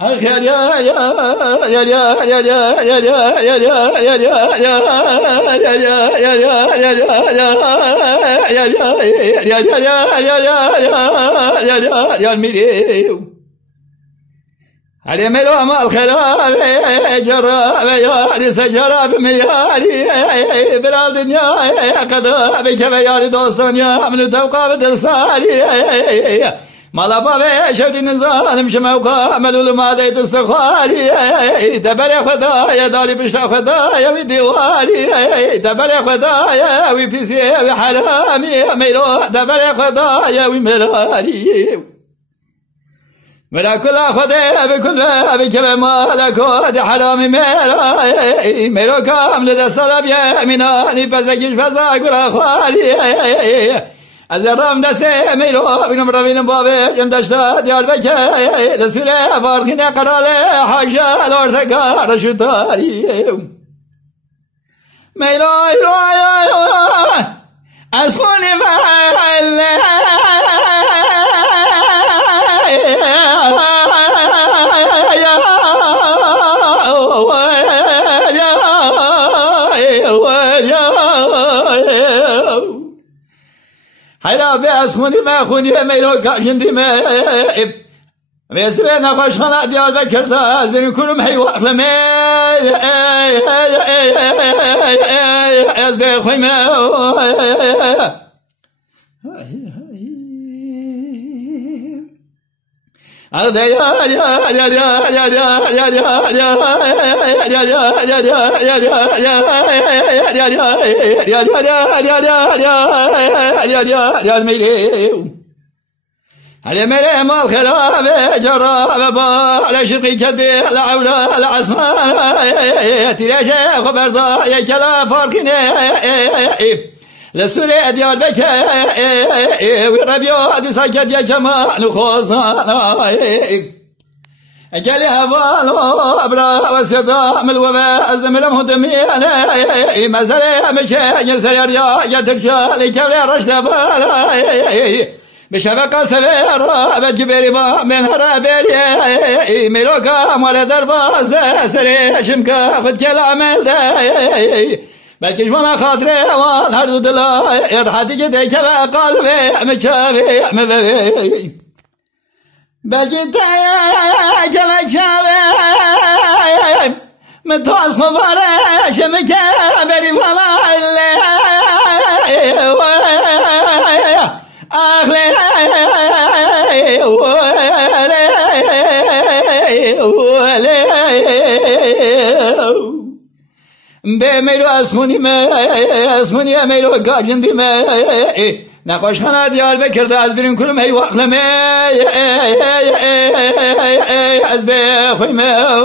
آخر یا علي ملو مال خراب جراب يا سجراب مياري بلا دنيا قد بك يا دوستان يا من توقع بالساري مالا بابا شودي نظام شموقا ملول ما ديت السخالي تبرع خدايا دالي بشتا خدايا وديوالي تبرع خدايا وبيسي وحرامي ميلو تبرع خدايا ومراري ولا كل خدايا بكل بكبه مالك ودي حرامي مراي ميلو كامل ده صلب يميناني بزاكيش بزاك ولا خالي از رام دسته میلو بینم رویم بابه جم داشته دیار بکه لسوله فارخینه قراله حاجه لورتگار شداری میلو از خونی محله هلا بأسخوني ما خوني ميلو كاشندي ما بيسبنا خوش خنا ديال بكرتا بين كلهم حيوان لما از بخيمه على مريم مال خراب جراب با على شرقي كدي العولا العصمان تراشا خبر ضا يا كلا فاركني لسوري ديال بك وربيو ادي ساكت يا جماعه نخوصانا قال يا بالو ابرا وسدا من الوباء الزملم هدمي انا مزله مشى يسير يا ترشا لكبر رشد بالا بشبكة سفيرة بتجبري ما من هرابيلي ملوكا مال درباز سري شمكا خد كلام ده بلكيش وانا خاطري وان هردو دلا يرحدي كده كبا قلبي مشافي مبابي بلكي تايا كبا شافي متواص مبارش مكابري فلا أخلي بميلو أسخوني ميلو قاجندي ما نخوش خنا ديال بكر از برين كلهم هي وقلمي از بخوي ما